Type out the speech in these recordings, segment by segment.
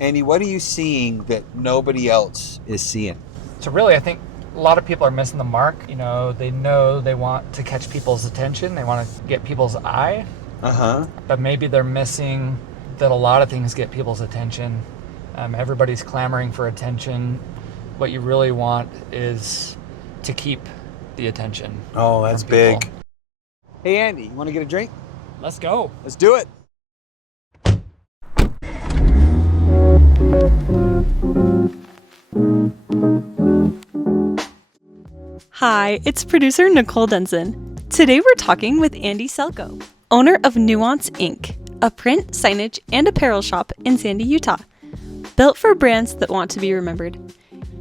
Andy, what are you seeing that nobody else is seeing? So really, I think a lot of people are missing the mark. Know they want to catch people's attention. They want to get people's eye. But maybe they're missing that a lot of things get people's attention. Everybody's clamoring for attention. What you really want is to keep the attention. Oh, that's big. Hey, Andy, you want to get a drink? Let's go. Let's do it. Hi, it's producer Nicole Denson. Today we're talking with Andy Selcho, owner of Nuance Ink, a print, signage, and apparel shop in Sandy, Utah. Built for brands that want to be remembered.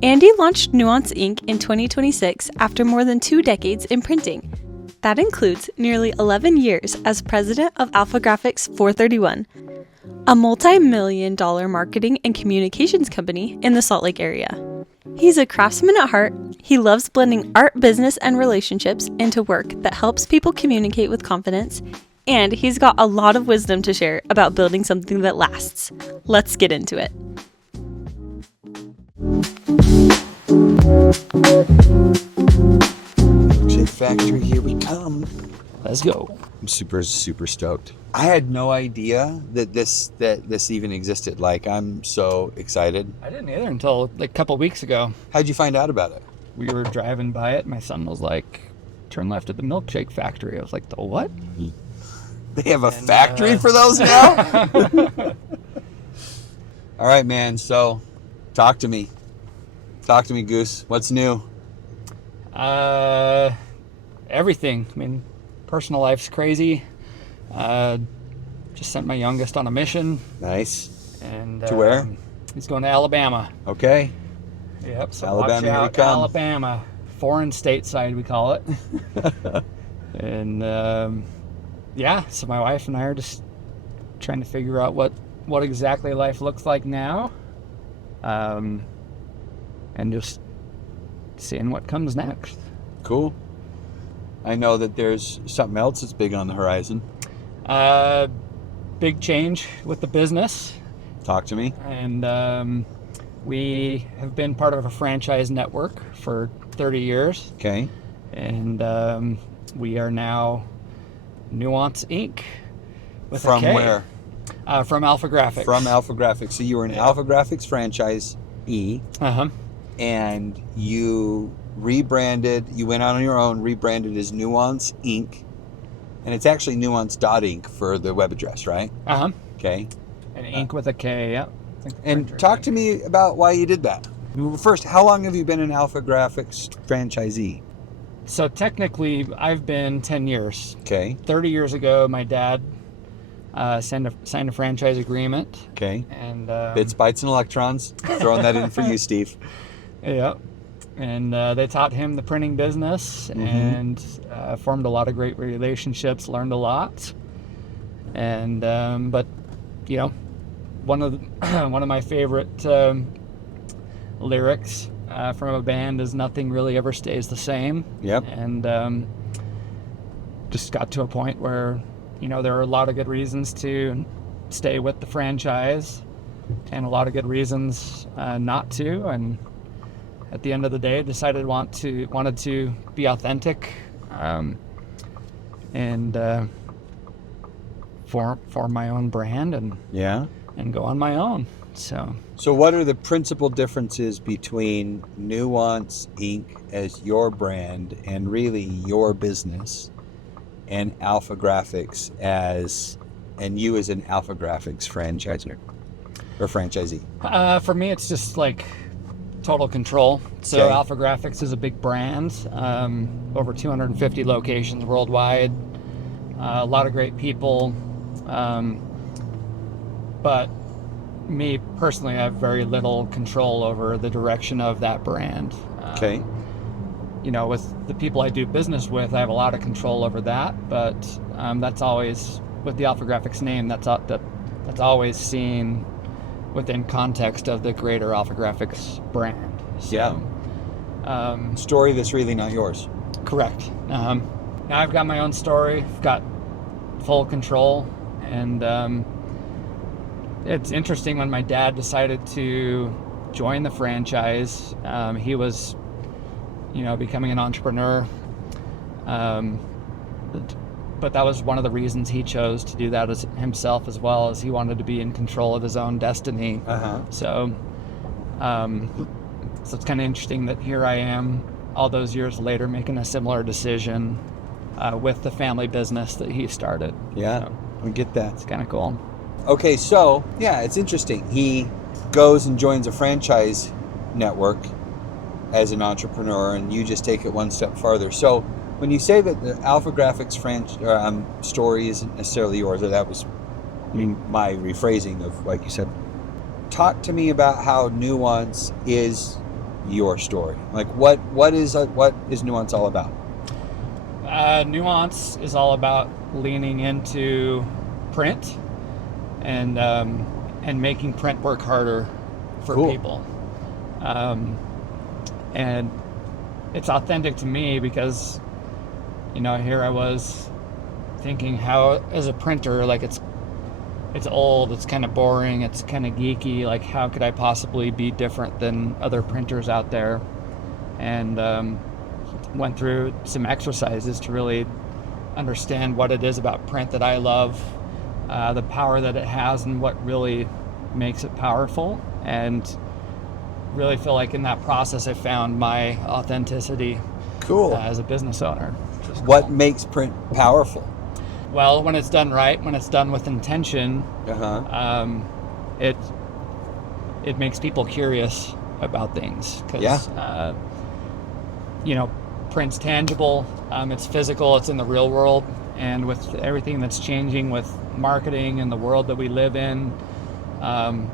Andy launched Nuance Ink in 2026 after more than 2 decades in printing. That includes nearly 11 years as president of Alpha Graphics 431, a multi-million-dollar marketing and communications company in the Salt Lake area. He's a craftsman at heart. He loves blending art, business, and relationships into work that helps people communicate with confidence, and he's got a lot of wisdom to share about building something that lasts. Let's get into it. MilkShake Factory, here we come. Let's go. I'm super stoked. I had no idea that this even existed. Like, I'm so excited. I didn't either until like a couple weeks ago. How'd you find out about it? We were driving by it. My son was like, turn left at the MilkShake Factory. I was like, the what? They have a factory for those now? All right, man. So, talk to me. Talk to me, Goose. What's new? Everything. I mean, personal life's crazy. Just sent my youngest on a mission. Nice. And to where? He's going to Alabama. Okay. Yep. So Alabama, watch here we out, come. Alabama, foreign stateside we call it. And yeah, so my wife and I are just trying to figure out what exactly life looks like now, and just seeing what comes next. Cool. I know that there's something else that's big on the horizon. Big change with the business. Talk to me. And we have been part of a franchise network for 30 years. Okay. And we are now Nuance Ink. From where? From Alpha Graphics. From Alpha Graphics. So you were an Alpha Graphics franchise and you rebranded, you went out on your own, rebranded as Nuance Ink. And it's actually nuance.ink for the web address, right? Okay. And ink with a K, yeah. And talk to me about why you did that. First, how long have you been an Alpha Graphics franchisee? So technically, I've been 10 years. Okay. 30 years ago, my dad signed a franchise agreement. Okay. And Bits, Bytes, and Electrons. Throwing that in for you, Steve. Yeah. And they taught him the printing business and formed a lot of great relationships, learned a lot. And but you know, one of my favorite lyrics from a band is "Nothing really ever stays the same." Yep. And just got to a point where there are a lot of good reasons to stay with the franchise, and a lot of good reasons not to. And at the end of the day, decided wanted to be authentic, and form my own brand and go on my own. So what are the principal differences between Nuance Ink as your brand and really your business, and Alpha Graphics and you as an Alpha Graphics franchisor or franchisee? For me, it's just like total control. So Okay. Alpha Graphics is a big brand, over 250 locations worldwide, a lot of great people, but me personally, I have very little control over the direction of that brand. Okay. With the people I do business with, I have a lot of control over that, but that's always, with the Alpha Graphics name, that's always seen within context of the greater Alpha Graphics brand. So, story that's really not yours. Correct. Now I've got my own story, I've got full control, and it's interesting when my dad decided to join the franchise. He was, becoming an entrepreneur. But that was one of the reasons he chose to do that as himself, as well as he wanted to be in control of his own destiny. So it's kind of interesting that here I am all those years later making a similar decision with the family business that he started. Yeah, so we get that. it's kind of cool. Okay, so yeah, it's interesting. He goes and joins a franchise network as an entrepreneur, and you just take it one step farther. So when you say that the Alpha Graphics story isn't necessarily yours, or that was my rephrasing of, like you said, talk to me about how Nuance is your story. Like, what is Nuance all about? Nuance is all about leaning into print and making print work harder for people. And it's authentic to me because, here I was thinking how, as a printer, like it's old, it's kind of boring, it's kind of geeky, like how could I possibly be different than other printers out there? And went through some exercises to really understand what it is about print that I love, the power that it has, and what really makes it powerful. And really feel like in that process I found my authenticity. Cool. As a business owner. What makes print powerful? Well, when it's done right, when it's done with intention, it makes people curious about things. Because, print's tangible, it's physical, it's in the real world, and with everything that's changing with marketing and the world that we live in,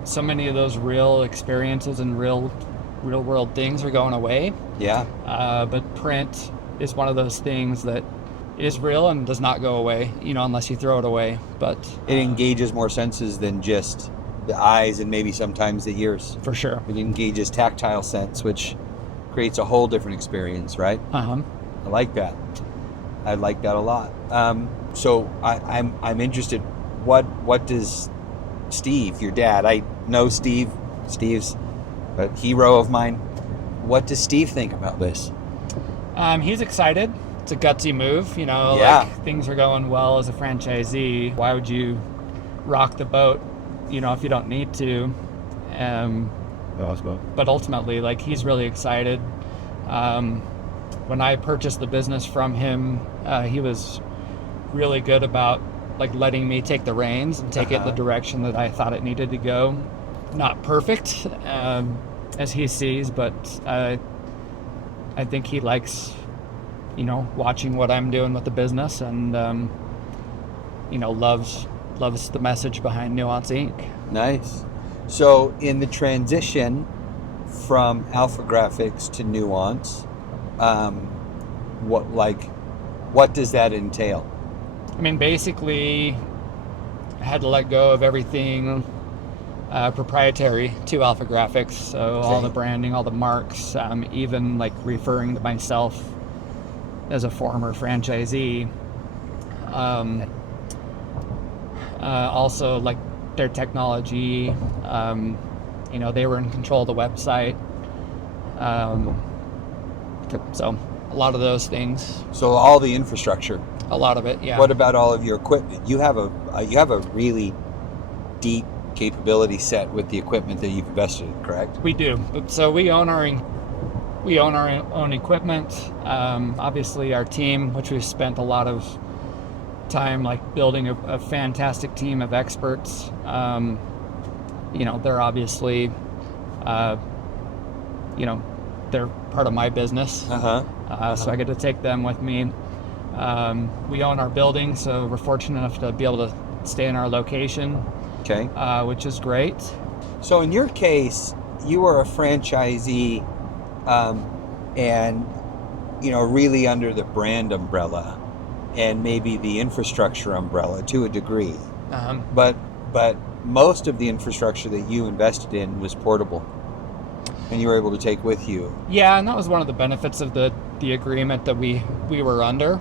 so many of those real experiences and real world things are going away. Yeah. But print is one of those things that is real and does not go away, unless you throw it away. But it engages more senses than just the eyes and maybe sometimes the ears. For sure. It engages tactile sense, which creates a whole different experience, right? I like that. I like that a lot. So I'm interested. What does Steve, your dad? I know Steve. Steve's a hero of mine. What does Steve think about this? He's excited. It's a gutsy move, like things are going well as a franchisee. Why would you rock the boat, if you don't need to? But ultimately, like, he's really excited. When I purchased the business from him, he was really good about like letting me take the reins and take it the direction that I thought it needed to go. Not perfect, as he sees, but I think he likes, watching what I'm doing with the business, and loves the message behind Nuance Ink. Nice. So in the transition from Alpha Graphics to Nuance, what does that entail? I mean, basically, I had to let go of everything proprietary to Alpha Graphics. So all the branding, all the marks, even like referring to myself as a former franchisee. Also, like, their technology, they were in control of the website. So a lot of those things. So all the infrastructure. A lot of it, yeah. What about all of your equipment? You have a really deep capability set with the equipment that you've invested in, correct? We do. So we own our own equipment. Obviously, our team, which we've spent a lot of time like building a fantastic team of experts. They're obviously, they're part of my business. So I get to take them with me. We own our building, so we're fortunate enough to be able to stay in our location, which is great. So in your case, you are a franchisee, and really under the brand umbrella and maybe the infrastructure umbrella to a degree. But most of the infrastructure that you invested in was portable, and you were able to take with you. Yeah, and that was one of the benefits of the agreement that we were under.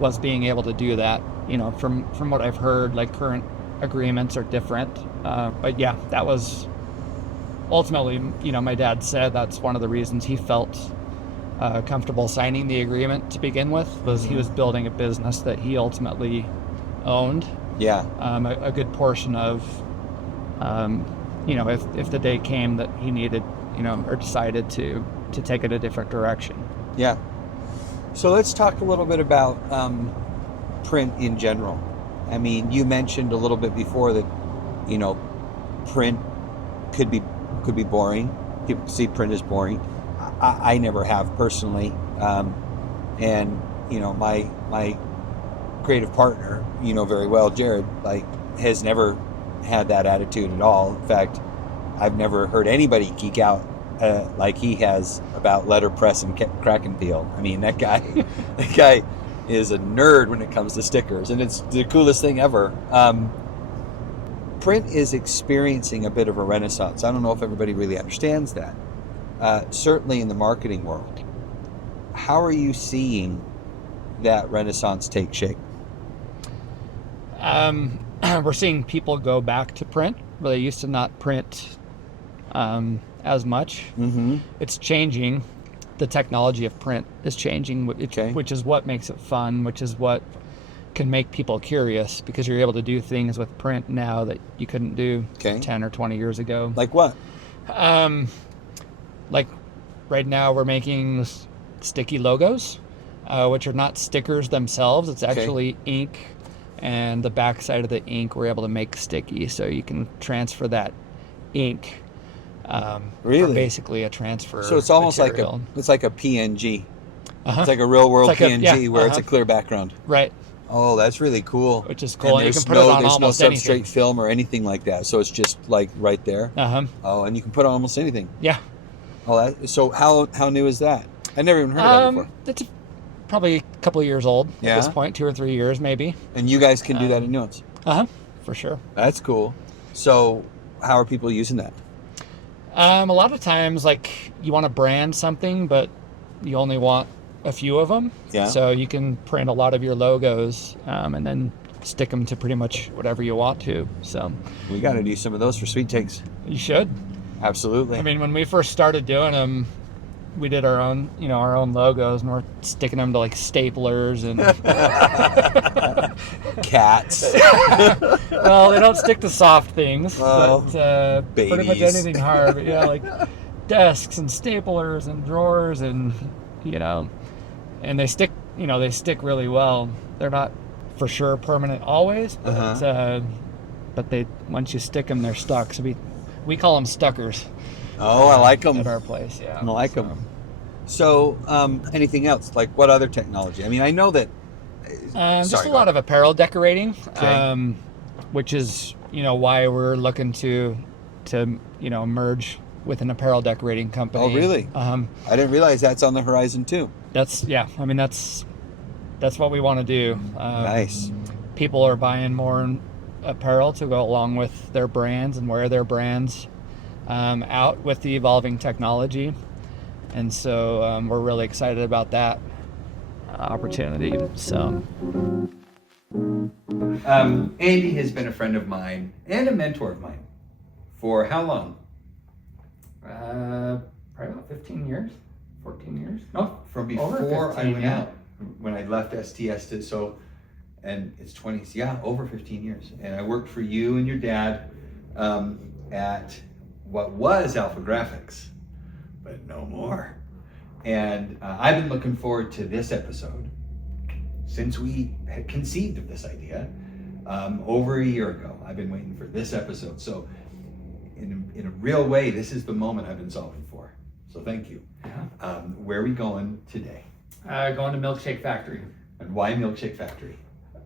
Was being able to do that. From what I've heard, like current agreements are different. But yeah, that was ultimately, my dad said that's one of the reasons he felt comfortable signing the agreement to begin with, was he was building a business that he ultimately owned. Yeah. A good portion of, if the day came that he needed, or decided to take it a different direction. Yeah. So let's talk a little bit about print in general. I mean, you mentioned a little bit before that, print could be boring. People see print as boring. I never have personally. And, my creative partner, very well, Jared, has never had that attitude at all. In fact, I've never heard anybody geek out like he has about letterpress and crack and peel. I mean, that guy is a nerd when it comes to stickers, and it's the coolest thing ever. Print is experiencing a bit of a renaissance. I don't know if everybody really understands that. Certainly in the marketing world. How are you seeing that renaissance take shape? We're seeing people go back to print, where they used to not print as much. Mm-hmm. It's changing. The technology of print is changing, which is what makes it fun, which is what can make people curious, because you're able to do things with print now that you couldn't do 10 or 20 years ago. Like what? Like right now we're making sticky logos, which are not stickers themselves. It's actually ink, and the back side of the ink we're able to make sticky, so you can transfer that ink. Really? For basically a transfer. So it's almost material. like a PNG. It's like a real world PNG where it's a clear background. Right. Oh, that's really cool. Which is cool. And you can put it on almost no anything. substrate film or anything like that. So it's just like right there. Oh, and you can put on almost anything. Yeah. Oh, so how new is that? I never even heard of that before. It's probably a couple of years old at this point, 2 or 3 years maybe. And you guys can do that in Nuance? For sure. That's cool. So how are people using that? A lot of times, you want to brand something, but you only want a few of them. Yeah. So you can print a lot of your logos and then stick them to pretty much whatever you want to. So we got to do some of those for Sweet Takes. You should. Absolutely. I mean, when we first started doing them, we did our own logos, and we're sticking them to staplers and cats. Well, they don't stick to soft things, but babies. Pretty much anything hard. But like desks and staplers and drawers, and and they stick. They stick really well. They're not for sure permanent always, but they once you stick them, they're stuck. So we call them stuckers. Oh, I like them. At our place, yeah. I like them. So, anything else? Like what other technology? I mean, I know that... just a lot of apparel decorating, which is, why we're looking to merge with an apparel decorating company. Oh, really? I didn't realize that's on the horizon, too. That's what we want to do. Nice. People are buying more apparel to go along with their brands and wear their brands out with the evolving technology, and so we're really excited about that opportunity. So Andy has been a friend of mine and a mentor of mine for how long? Probably about 15 years, 14 years. No, from before 15, I went out, when I left STS and it's 20, over 15 years. And I worked for you and your dad at what was Alpha Graphics, but no more. And I've been looking forward to this episode since we had conceived of this idea over a year ago. I've been waiting for this episode. So in a real way, this is the moment I've been solving for. So thank you. Where are we going today? Going to MilkShake Factory. And why MilkShake Factory?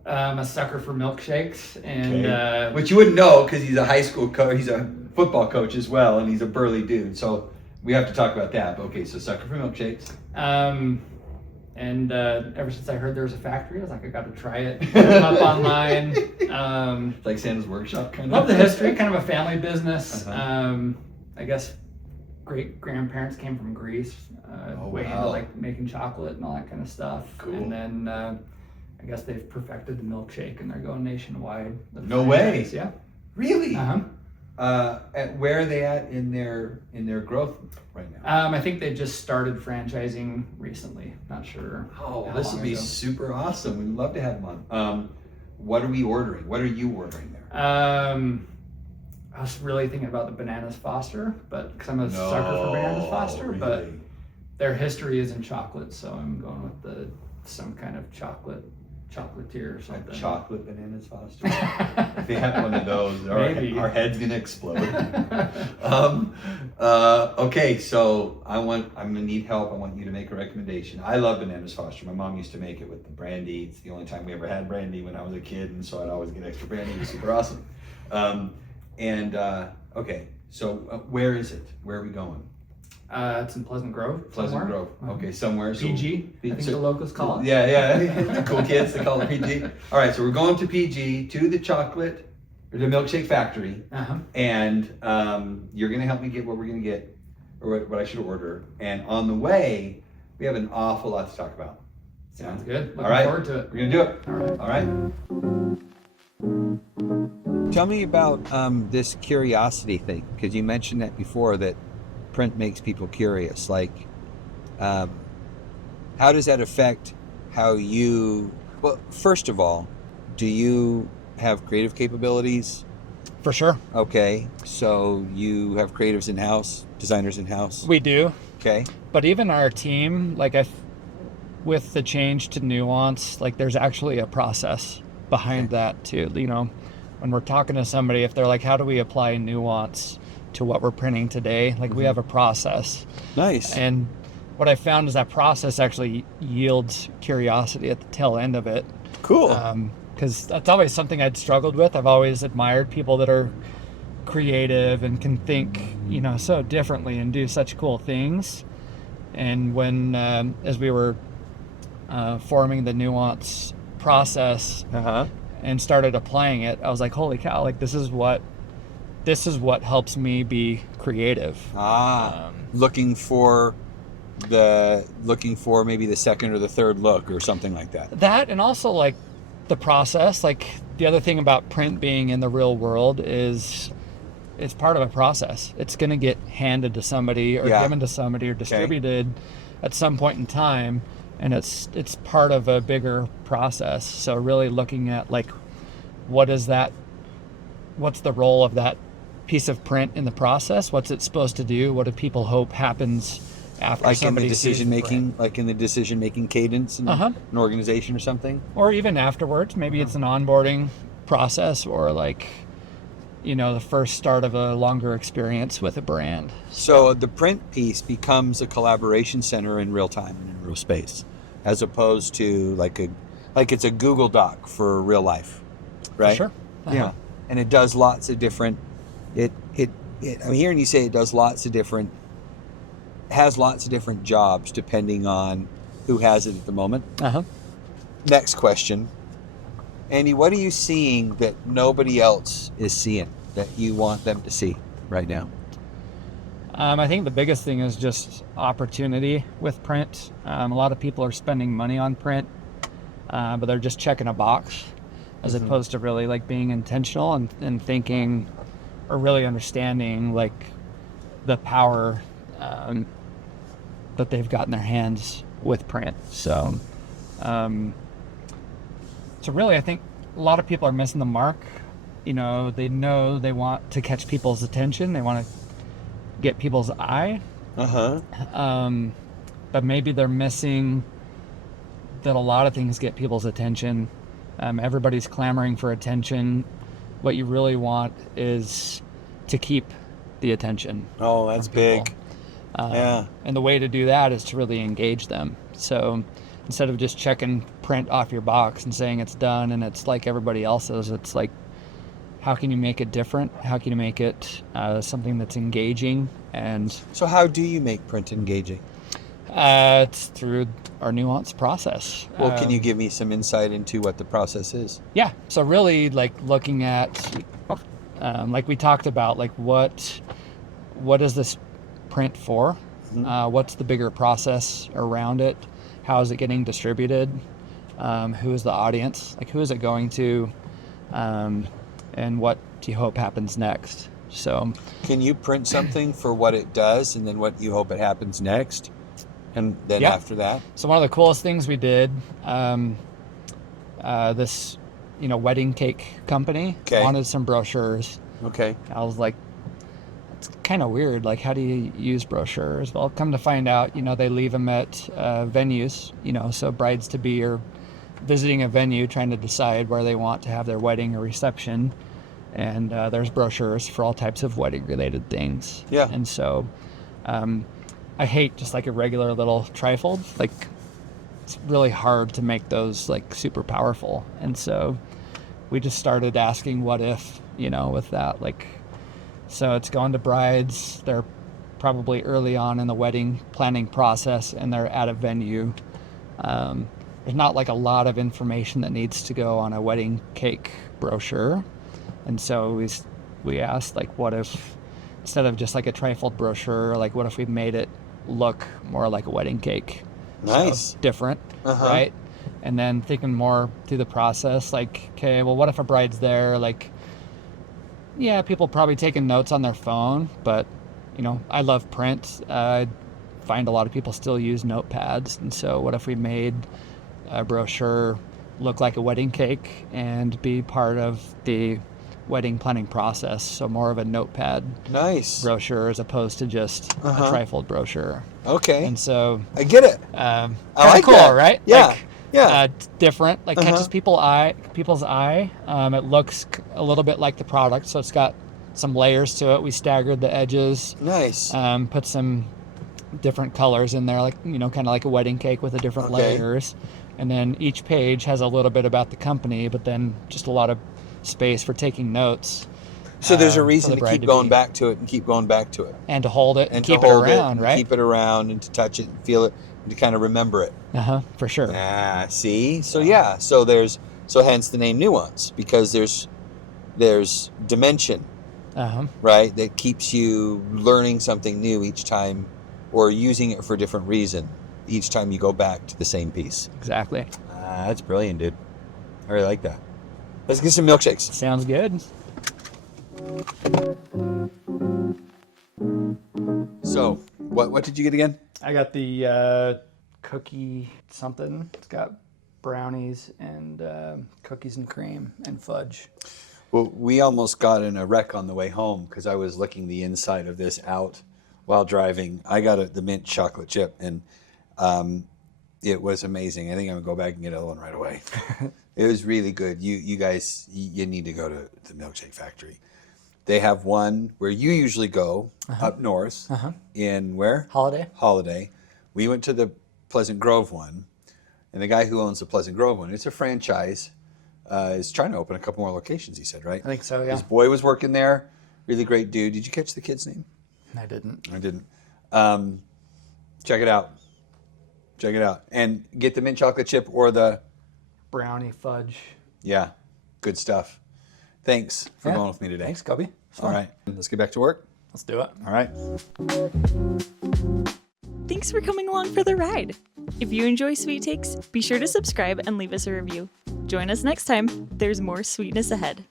I'm a sucker for milkshakes, and which you wouldn't know because he's a high school coach. He's a football coach as well, and he's a burly dude. So we have to talk about that. But okay, so sucker for milkshakes. And ever since I heard there was a factory, I was like, I got to try it. Up online. It's like Santa's Workshop, kind of. Love the history. Kind of a family business. I guess great grandparents came from Greece. Way into making chocolate and all that kind of stuff. Cool. And then I guess they've perfected the milkshake and they're going nationwide. No way. Yeah. Really? Uh-huh. Where are they at in their growth right now? I think they just started franchising recently. Not sure. Oh, this would be super awesome. We'd love to have them on. What are we ordering? What are you ordering there? I was really thinking about the Bananas Foster, but because I'm a sucker for Bananas Foster, really? but their history is in chocolate, so I'm going with some kind of chocolatier or something. A chocolate Bananas Foster. If they have one of those, our head's gonna explode. Okay, so I'm gonna need help. I want you to make a recommendation. I love Bananas Foster. My mom used to make it with the brandy. It's the only time we ever had brandy when I was a kid, and so I'd always get extra brandy. It was super awesome. Okay, so where is it? Where are we going? It's in Pleasant Grove. Pleasant Grove. Okay, somewhere. PG. I think the locals call it. Yeah. The cool kids, they call it PG. All right, so we're going to PG, to the MilkShake Factory, and you're gonna help me get what we're gonna get, or what I should order. And on the way, we have an awful lot to talk about. Sounds good. Looking All right, forward to it. We're gonna do it. All right. Tell me about this curiosity thing, because you mentioned that before, that print makes people curious. Like, how does that affect how you? Well, first of all, do you have creative capabilities? For sure. Okay, so you have creatives in-house, designers in-house? We do. Okay. But even our team, like with the change to Nuance, like there's actually a process behind that too. You know, when we're talking to somebody, if they're like, how do we apply Nuance to what we're printing today? Like we have a process. Nice. And what I found is that process actually yields curiosity at the tail end of it. Cool. Because that's always something I'd struggled with. I've always admired people that are creative and can think, you know, so differently and do such cool things. And when, as we were forming the Nuance process and started applying it, I was like, holy cow, like this is what helps me be creative. Looking for maybe the second or the third look or something like that. That, and also like the process. Like the other thing about print being in the real world is it's part of a process. It's going to get handed to somebody or given to somebody or distributed at some point in time, and it's part of a bigger process. So really looking at like what's the role of that piece of print in the process? What's it supposed to do? What do people hope happens after like somebody in the decision making, like in the decision making cadence in an organization or something? Or even afterwards, maybe it's an onboarding process, or like, you know, the first start of a longer experience with a brand. So the print piece becomes a collaboration center in real time and in real space, as opposed to like it's a Google Doc for real life, right? For sure. Yeah, and it does lots of different. I'm hearing you say it does has lots of different jobs depending on who has it at the moment. Next question. Andy, what are you seeing that nobody else is seeing that you want them to see right now? I think the biggest thing is just opportunity with print. A lot of people are spending money on print, but they're just checking a box as opposed to really like being intentional and thinking or really understanding like the power that they've got in their hands with print. So really, I think a lot of people are missing the mark. You know they want to catch people's attention. They want to get people's eye. But maybe they're missing that a lot of things get people's attention. Everybody's clamoring for attention. What you really want is to keep the attention. Oh, that's big. And the way to do that is to really engage them. So instead of just checking print off your box and saying it's done and it's like everybody else's, it's like, how can you make it different? How can you make it something that's engaging? And so how do you make print engaging? It's through our Nuance process. Well, can you give me some insight into what the process is? Yeah. So really like looking at, like we talked about, like what is this print for? What's the bigger process around it? How is it getting distributed? Who is the audience? Like, who is it going to? And what do you hope happens next? So, can you print something for what it does and then what you hope it happens next? And then after that? So one of the coolest things we did, this, wedding cake company wanted some brochures. Okay. I was like, it's kind of weird. Like, how do you use brochures? Well, come to find out, they leave them at venues, so brides-to-be are visiting a venue trying to decide where they want to have their wedding or reception. And there's brochures for all types of wedding-related things. Yeah. And so I hate just like a regular little trifold. Like, it's really hard to make those like super powerful. And so we just started asking what if, with that. Like, so it's going to brides. They're probably early on in the wedding planning process, and they're at a venue. There's not like a lot of information that needs to go on a wedding cake brochure. And so we asked, like, what if, instead of just like a trifold brochure, like, what if we made it look more like a wedding cake? Nice. So different, right? And then thinking more through the process, like, okay, well, what if a bride's there? Like, yeah, people probably taking notes on their phone, but, I love print. I find a lot of people still use notepads. And so what if we made a brochure look like a wedding cake and be part of the wedding planning process? So more of a notepad brochure as opposed to just a trifold brochure. Okay. And so I get it. I like cool, that. Right? Yeah. Like, yeah. Different, like catches people's eye. It looks a little bit like the product, so it's got some layers to it. We staggered the edges. Nice. Put some different colors in there, like kind of like a wedding cake with the different layers. And then each page has a little bit about the company, but then just a lot of space for taking notes. So there's a reason to keep going back to it and keep going back to it. And to hold it and keep it around, right? Keep it around and to touch it and feel it and to kind of remember it. For sure. See? So so hence the name Nuance, because there's dimension, right? That keeps you learning something new each time or using it for a different reason each time you go back to the same piece. Exactly. That's brilliant, dude. I really like that. Let's get some milkshakes. Sounds good. So, what did you get again? I got the cookie something. It's got brownies and cookies and cream and fudge. Well, we almost got in a wreck on the way home because I was licking the inside of this out while driving. I got the mint chocolate chip, and it was amazing. I think I'm going to go back and get another one right away. It was really good. You guys, you need to go to the MilkShake Factory. They have one where you usually go up north in where? Holiday. We went to the Pleasant Grove one, and the guy who owns the Pleasant Grove one, it's a franchise, is trying to open a couple more locations, he said, right? I think so, yeah. His boy was working there. Really great dude. Did you catch the kid's name? I didn't. Check it out. And get the mint chocolate chip or the brownie fudge. Yeah, good stuff. Thanks for going with me today. Thanks, Coby. All right, let's get back to work. Let's do it. All right. Thanks for coming along for the ride. If you enjoy Sweet Takes, be sure to subscribe and leave us a review. Join us next time. There's more sweetness ahead.